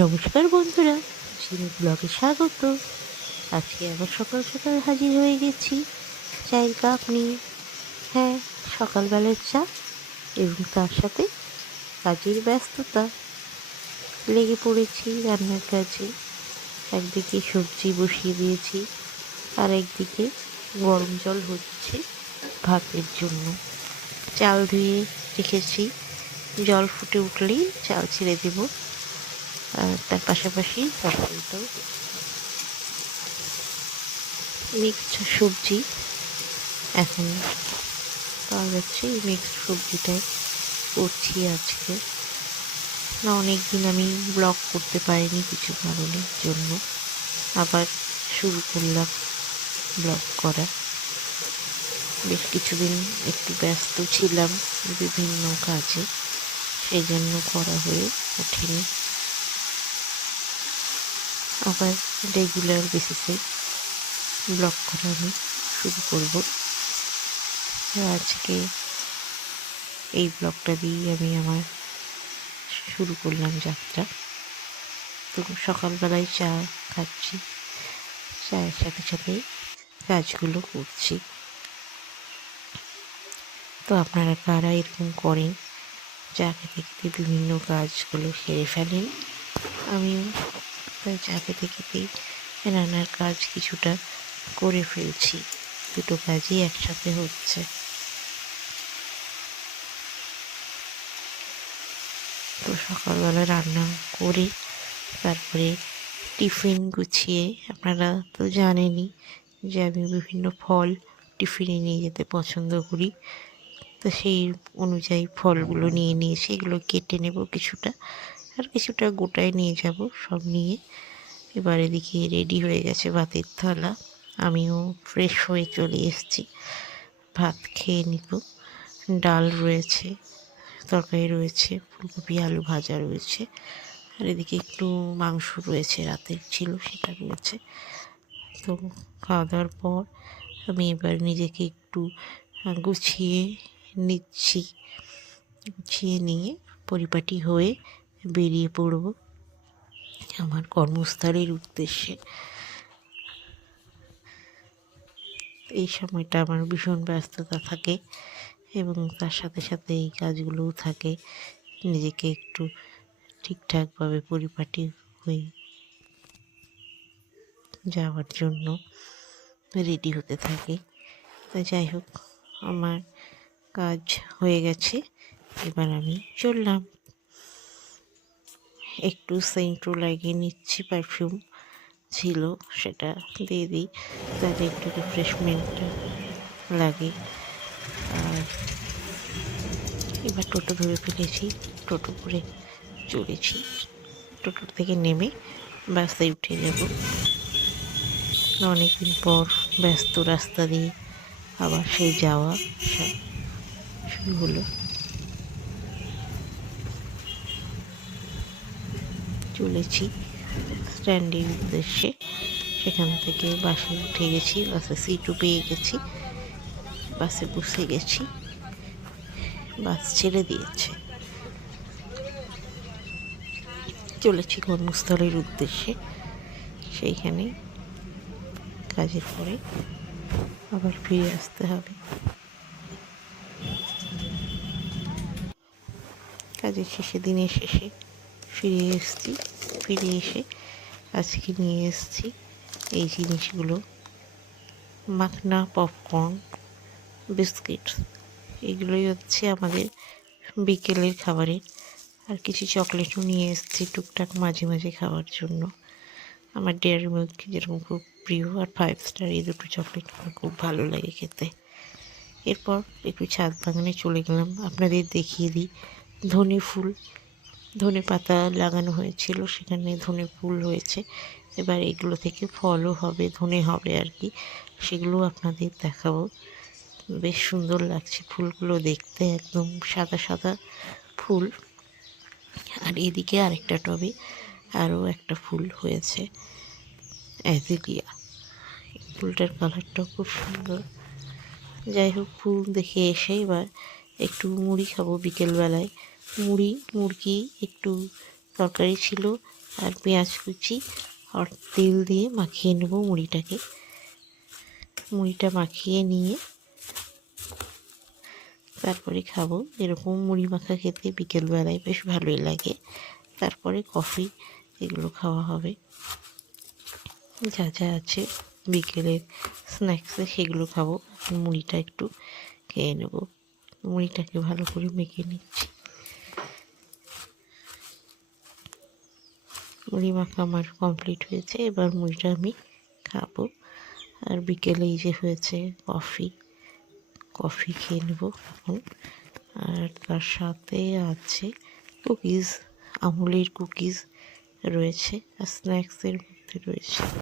নমস্কার বন্ধুরা, চিনি ব্লগে স্বাগত। আজকে আবার সকাল সকাল হাজির হয়ে গেছি চায়ের কাপ নিয়ে। হ্যাঁ, সকালবেলার চা এবং তার সাথে কাজের ব্যস্ততা। লেগে পড়েছি রান্নার কাজে। একদিকে সবজি বসিয়ে দিয়েছি, আর একদিকে গরম জল হচ্ছে ভাতের জন্য। চাল ধুয়ে রেখেছি, জল ফুটে উঠলেই চাল ছেড়ে দেব। আর তার পাশাপাশি তরকারিটাও মিক্সড সবজি এখন পাওয়া যাচ্ছে। এই মিক্সড সবজিটাই করছি আজকে। না, অনেক দিন আমি ব্লগ করতে পারিনি কিছু কারণের জন্য, আবার শুরু করলাম ব্লগ করা। বেশ কিছুদিন একটু ব্যস্ত ছিলাম বিভিন্ন কাজে, সেই জন্য করা হয়ে ওঠেনি। আবার রেগুলার বেসিসে ব্লগ করা আমি শুরু করব। আজকে এই ব্লগটা দিয়েই আমি আমার শুরু করলাম যাত্রা। তো সকালবেলায় চা খাচ্ছি, চায়ের সাথে সাথে কাজগুলো করছি। তো আপনারা কারা এরকম করেন, চা খেতে খেতে বিভিন্ন কাজগুলো সেরে ফেলেন? আমিও তাই চা খেতে খেতেই রান্নার কাজ কিছুটা করে ফেলছি। দুটো কাজই একসাথে হচ্ছে। তো সকালবেলা রান্না করে তারপরে টিফিন গুছিয়ে, আপনারা তো জানেনই যে আমি বিভিন্ন ফল টিফিনে নিয়ে যেতে পছন্দ করি। তো সেই অনুযায়ী ফলগুলো নিয়ে নিয়েছি, এগুলো কেটে নেব কিছুটা, আর কিছুটা গোটায় নিয়ে যাব। সব নিয়ে এবার এদিকে রেডি হয়ে গেছে ভাতের থালা। আমিও ফ্রেশ হয়ে চলে এসেছি, ভাত খেয়ে নিব। ডাল রয়েছে, তরকারি রয়েছে, ফুলকপি আলু ভাজা রয়েছে, আর এদিকে একটু মাংস রয়েছে, রাতের ছিল সেটা রয়েছে। তো খাওয়া দাওয়ার পর আমি এবার নিজেকে একটু গুছিয়ে নিচ্ছি। গুছিয়ে নিয়ে পরিপাটি হয়ে বেরিয়ে পড়ব আমার কর্মস্থলের উদ্দেশ্যে। এই সময়টা আমার ভীষণ ব্যস্ততা থাকে এবং তার সাথে সাথে এই কাজগুলোও থাকে। নিজেকে একটু ঠিকঠাকভাবে পরিপাটি হয়ে যাওয়ার জন্য রেডি হতে থাকে। তো যাই হোক, আমার কাজ হয়ে গেছে, এবার আমি চললাম। একটু সেন্টও লাগিয়ে নিচ্ছি, পারফিউম ছিল সেটা দিয়ে দিই, তাহলে একটু রিফ্রেশমেন্টটা লাগে। আর এবার টোটো ধরে ফেলেছি, টোটো করে চলেছি। টোটো থেকে নেমে বাসে উঠে যাব। অনেকদিন পর ব্যস্ত রাস্তা দিয়ে আবার সেই যাওয়া আসা শুরু হলো। চলেছি স্ট্যান্ডের উদ্দেশ্যে। সেখান থেকে বাসে উঠে গেছি, বাসে সিটও পেয়ে গেছি, বাসে বসে গেছি। বাস ছেড়ে দিয়েছে, চলেছি কর্মস্থলের উদ্দেশ্যে। সেইখানে কাজের পরে আবার ফিরে আসতে হবে। কাজের শেষে, দিনের শেষে ফিরে এসেছি। ফিরে এসে আজকে নিয়ে এসেছি এই জিনিসগুলো: মাখনা, পপকর্ন, বিস্কিট। এগুলোই হচ্ছে আমাদের বিকেলের খাবারের। আর কিছু চকলেটও নিয়ে এসেছি টুকটাক মাঝে মাঝে খাওয়ার জন্য। আমার ডেয়ারি মিল্ক যেরকম খুব প্রিয়, আর 5 স্টার, এই দুটো চকলেট আমার খুব ভালো লাগে খেতে। এরপর একটু ছাদ বাগানে চলে গেলাম। আপনাদের দেখিয়ে দিই, ধনে ফুল, ধনে পাতা লাগানো হয়েছিল, সেখানে ধনে ফুল হয়েছে। এবার এগুলো থেকে ফলও হবে, ধনে হবে আর কি, সেগুলো আপনাদের দেখাবো। বেশ সুন্দর লাগছে ফুলগুলো দেখতে, একদম সাদা সাদা ফুল। আর এদিকে আরেকটা টবে আরও একটা ফুল হয়েছে, অ্যাজিলিয়া। ফুলটার কালারটাও খুব সুন্দর। যাই হোক, ফুল দেখে এসে এবার একটু মুড়ি খাবো বিকেলবেলায়। মুড়ি, মুরগি, একটু তরকারি ছিল, আর পেঁয়াজ কুচি আর তেল দিয়ে মাখিয়ে নেব মুড়িটাকে। মুড়িটা মাখিয়ে নিয়ে তারপরে খাবো। এরকম মুড়ি মাখা খেতে বিকেলবেলায় বেশ ভালোই লাগে। তারপরে কফি এগুলো খাওয়া হবে। যা যা আছে বিকেলের স্ন্যাক্সে সেগুলো খাবো। মুড়িটা একটু খেয়ে নেব। মুড়িটাকে ভালো করে মেখে নিচ্ছি। মুড়ি মাখা আমার কমপ্লিট হয়েছে। এবার মুড়িটা আমি খাবো। আর বিকেলে এই যে হয়েছে কফি খেয়ে নেব এখন। আর তার সাথে আছে কুকিজ, আমুলের কুকিজ রয়েছে আর স্ন্যাক্সের মধ্যে রয়েছে